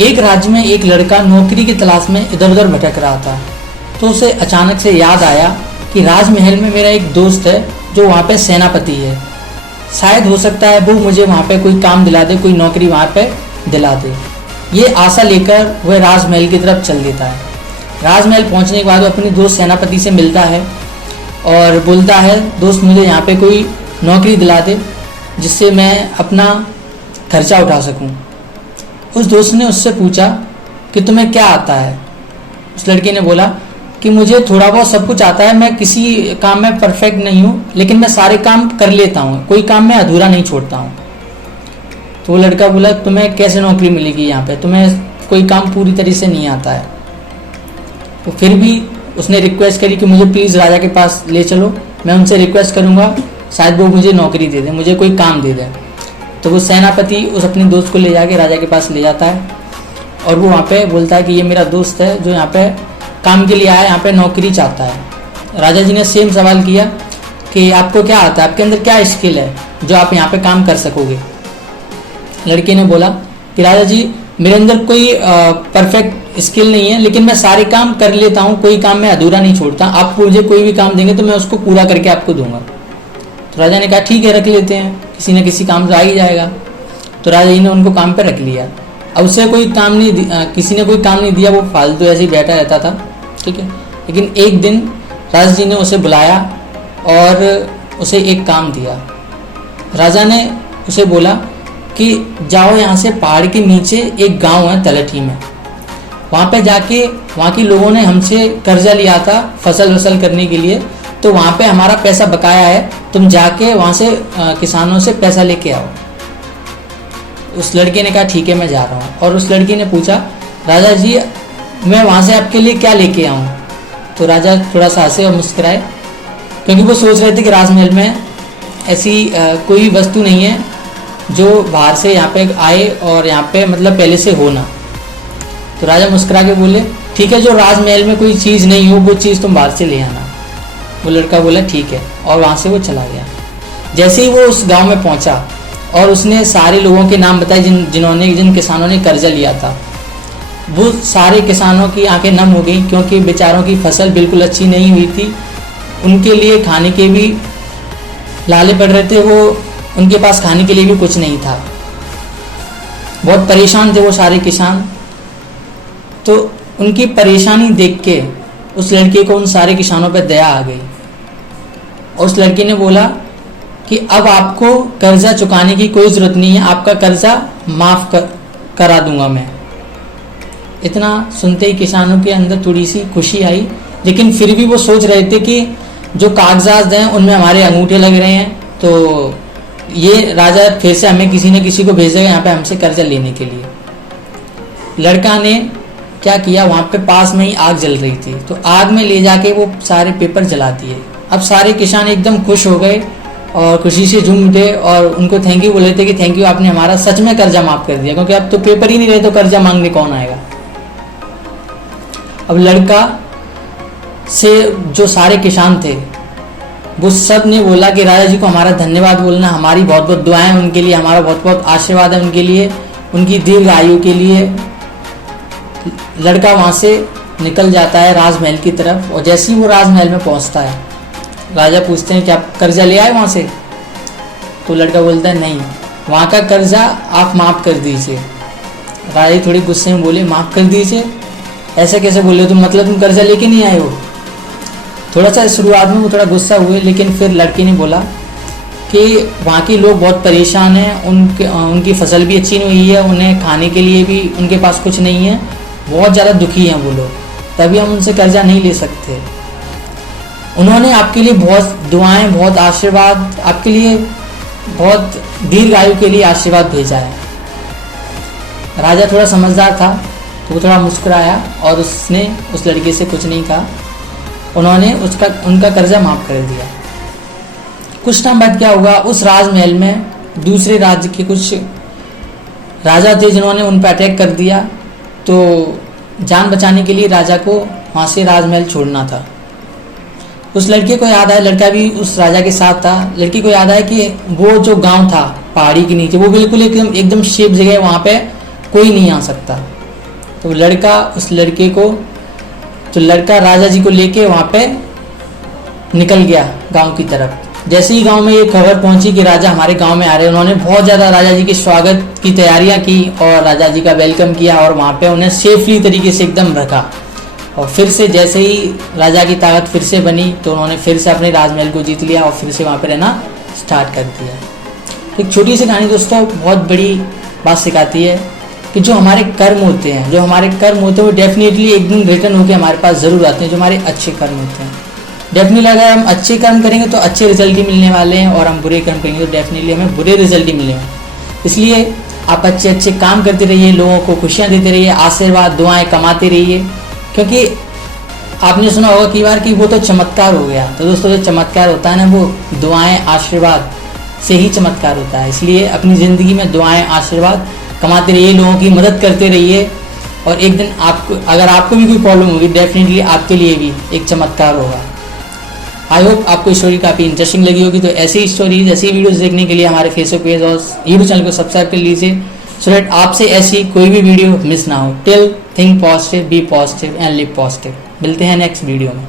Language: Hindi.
एक राज्य में एक लड़का नौकरी की तलाश में इधर उधर भटक रहा था। तो उसे अचानक से याद आया कि राजमहल में मेरा एक दोस्त है जो वहाँ पे सेनापति है, शायद हो सकता है वो मुझे वहाँ पे कोई काम दिला दे, कोई नौकरी वहाँ पे दिला दे। ये आशा लेकर वह राजमहल की तरफ चल देता है। राजमहल पहुँचने के बाद वो अपने दोस्त सेनापति से मिलता है और बोलता है, दोस्त मुझे यहाँ पे कोई नौकरी दिला दे जिससे मैं अपना खर्चा उठा सकूं। उस दोस्त ने उससे पूछा कि तुम्हें क्या आता है। उस लड़के ने बोला कि मुझे थोड़ा बहुत सब कुछ आता है, मैं किसी काम में परफेक्ट नहीं हूँ लेकिन मैं सारे काम कर लेता हूँ, कोई काम मैं अधूरा नहीं छोड़ता हूँ। तो वो लड़का बोला, तुम्हें कैसे नौकरी मिलेगी यहाँ पे, तुम्हें कोई काम पूरी तरह से नहीं आता है। तो फिर भी उसने रिक्वेस्ट करी कि मुझे प्लीज़ राजा के पास ले चलो, मैं उनसे रिक्वेस्ट करूँगा शायद वो मुझे नौकरी दे दे, मुझे कोई काम दे दे। तो वो सेनापति उस अपने दोस्त को ले जाके राजा के पास ले जाता है और वो वहाँ पे बोलता है कि ये मेरा दोस्त है जो यहाँ पे काम के लिए आया, यहाँ पे नौकरी चाहता है। राजा जी ने सेम सवाल किया कि आपको क्या आता है, आपके अंदर क्या स्किल है जो आप यहाँ पे काम कर सकोगे। लड़के ने बोला कि राजा जी मेरे अंदर कोई परफेक्ट स्किल नहीं है लेकिन मैं सारे काम कर लेता हूँ, कोई काम मैं अधूरा नहीं छोड़ता, आप मुझे कोई भी काम देंगे तो मैं उसको पूरा करके आपको दूंगा। तो राजा ने कहा ठीक है, रख लेते हैं, किसी न किसी काम तो आ ही जाएगा। तो राजा जी ने उनको काम पे रख लिया। अब उसे कोई काम नहीं किसी ने कोई काम नहीं दिया, वो फालतू ऐसे ही बैठा रहता था, ठीक है। लेकिन एक दिन राजा जी ने उसे बुलाया और उसे एक काम दिया। राजा ने उसे बोला कि जाओ यहाँ से, पहाड़ के नीचे एक गांव है तलठी में, वहाँ पे जाके वहाँ के लोगों ने हमसे कर्जा लिया था फसल वसल करने के लिए, तो वहाँ पे हमारा पैसा बकाया है, तुम जाके वहाँ से किसानों से पैसा लेके आओ। उस लड़के ने कहा ठीक है मैं जा रहा हूँ। और उस लड़की ने पूछा, राजा जी मैं वहाँ से आपके लिए क्या लेके आऊँ। तो राजा थोड़ा सा हंसे और मुस्कुराए, क्योंकि वो सोच रहे थे कि राजमहल में ऐसी कोई वस्तु नहीं है जो बाहर से यहाँ पे आए और यहाँ पे मतलब पहले से हो ना। तो राजा मुस्कुरा के बोले, ठीक है, जो राजमहल में कोई चीज़ नहीं हो वो चीज़ तुम बाहर से ले आना। वो लड़का बोला ठीक है, और वहाँ से वो चला गया। जैसे ही वो उस गांव में पहुँचा और उसने सारे लोगों के नाम बताए जिन किसानों ने कर्जा लिया था, वो सारे किसानों की आंखें नम हो गई, क्योंकि बेचारों की फसल बिल्कुल अच्छी नहीं हुई थी, उनके लिए खाने के भी लाले पड़ रहे थे, वो उनके पास खाने के लिए भी कुछ नहीं था, बहुत परेशान थे वो सारे किसान। तो उनकी परेशानी देख के उस लड़के को उन सारे किसानों पर दया आ गई और उस लड़के ने बोला कि अब आपको कर्जा चुकाने की कोई ज़रूरत नहीं है, आपका कर्जा माफ़ करा दूंगा मैं। इतना सुनते ही किसानों के अंदर थोड़ी सी खुशी आई, लेकिन फिर भी वो सोच रहे थे कि जो कागजात हैं उनमें हमारे अंगूठे लग रहे हैं, तो ये राजा फिर से हमें किसी न किसी को भेजेगा यहाँ पे हमसे कर्जा लेने के लिए। लड़का ने क्या किया, वहाँ पे पास में ही आग जल रही थी, तो आग में ले जाके वो सारे पेपर जला दिए। अब सारे किसान एकदम खुश हो गए और खुशी से झूम उठे और उनको थैंक यू बोले थे कि थैंक यू, आपने हमारा सच में कर्जा माफ़ कर दिया, क्योंकि अब तो पेपर ही नहीं रहे तो कर्जा मांगने कौन आएगा। अब लड़का से जो सारे किसान थे वो सब ने बोला कि राजा जी को हमारा धन्यवाद बोलना, हमारी बहुत बहुत दुआएं उनके लिए, हमारा बहुत बहुत आशीर्वाद है उनके लिए, उनकी दीर्घ आयु के लिए। लड़का वहाँ से निकल जाता है राजमहल की तरफ, और जैसे ही वो राजमहल में पहुँचता है, राजा पूछते हैं कि आप कर्जा ले आए वहाँ से। तो लड़का बोलता है नहीं, वहाँ का कर्जा आप माफ़ कर दीजिए। राजा जी थोड़ी गुस्से में बोले, माफ़ कर दीजिए, ऐसे कैसे बोले तुम, मतलब तुम कर्जा लेके नहीं आए हो। थोड़ा सा शुरुआत में वो थोड़ा गुस्सा हुए, लेकिन फिर लड़के ने बोला कि वहाँ के लोग बहुत परेशान हैं, उनकी फसल भी अच्छी नहीं हुई है, उन्हें खाने के लिए भी उनके पास कुछ नहीं है, बहुत ज़्यादा दुखी हैं वो लोग, तभी हम उनसे कर्जा नहीं ले सकते। उन्होंने आपके लिए बहुत दुआएं, बहुत आशीर्वाद, आपके लिए बहुत दीर्घ आयु के लिए आशीर्वाद भेजा है। राजा थोड़ा समझदार था तो वो थोड़ा मुस्कुराया और उसने उस लड़के से कुछ नहीं कहा, उन्होंने उनका कर्जा माफ़ कर दिया। कुछ टाइम बाद क्या हुआ, उस राजमहल में दूसरे राज्य के कुछ राजा थे जिन्होंने उन पर अटैक कर दिया, तो जान बचाने के लिए राजा को वहाँ से राजमहल छोड़ना था। उस लड़के को याद आया, लड़का भी उस राजा के साथ था, लड़की को याद आया कि वो जो गांव था पहाड़ी के नीचे, वो बिल्कुल एकदम सेफ जगह है, वहाँ पे कोई नहीं आ सकता। तो लड़का उस लड़के को, तो लड़का राजा जी को लेके वहाँ पे निकल गया गांव की तरफ। जैसे ही गांव में ये खबर पहुंची कि राजा हमारे गांव में आ रहे हैं, उन्होंने बहुत ज़्यादा राजा जी के स्वागत की तैयारियां की और राजा जी का वेलकम किया और वहाँ पे उन्हें सेफली तरीके से एकदम रखा। और फिर से जैसे ही राजा की ताकत फिर से बनी तो उन्होंने फिर से अपने राजमहल को जीत लिया और फिर से वहाँ पर रहना स्टार्ट कर दिया। एक छोटी सी कहानी दोस्तों बहुत बड़ी बात सिखाती है कि जो हमारे कर्म होते हैं, वो डेफिनेटली एक दिन रिटर्न होकर हमारे पास ज़रूर आते हैं। जो हमारे अच्छे कर्म होते हैं, डेफिनेटली अगर हम अच्छे कर्म करेंगे तो अच्छे रिजल्ट ही मिलने वाले हैं, और हम बुरे कर्म करेंगे तो डेफिनेटली हमें बुरे रिजल्ट ही मिलेंगे। इसलिए आप अच्छे अच्छे काम करते रहिए, लोगों को खुशियाँ देते रहिए, आशीर्वाद दुआएं कमाते रहिए, क्योंकि आपने सुना होगा कई बार कि वो तो चमत्कार हो गया। तो दोस्तों जो चमत्कार होता है ना, वो दुआएं आशीर्वाद से ही चमत्कार होता है। इसलिए अपनी ज़िंदगी में दुआएं आशीर्वाद कमाते रहिए, लोगों की मदद करते रहिए, और एक दिन अगर आपको भी कोई प्रॉब्लम होगी डेफिनेटली आपके लिए भी एक चमत्कार होगा। आई होप आपको स्टोरी काफ़ी इंटरेस्टिंग लगी होगी। तो ऐसी स्टोरीज, ऐसी वीडियोस देखने के लिए हमारे फेसबुक पेज और यूट्यूब चैनल को सब्सक्राइब कर लीजिए, सो दैट आपसे ऐसी कोई भी वीडियो मिस ना हो। Till think positive, be positive and live positive. मिलते हैं नेक्स्ट वीडियो में।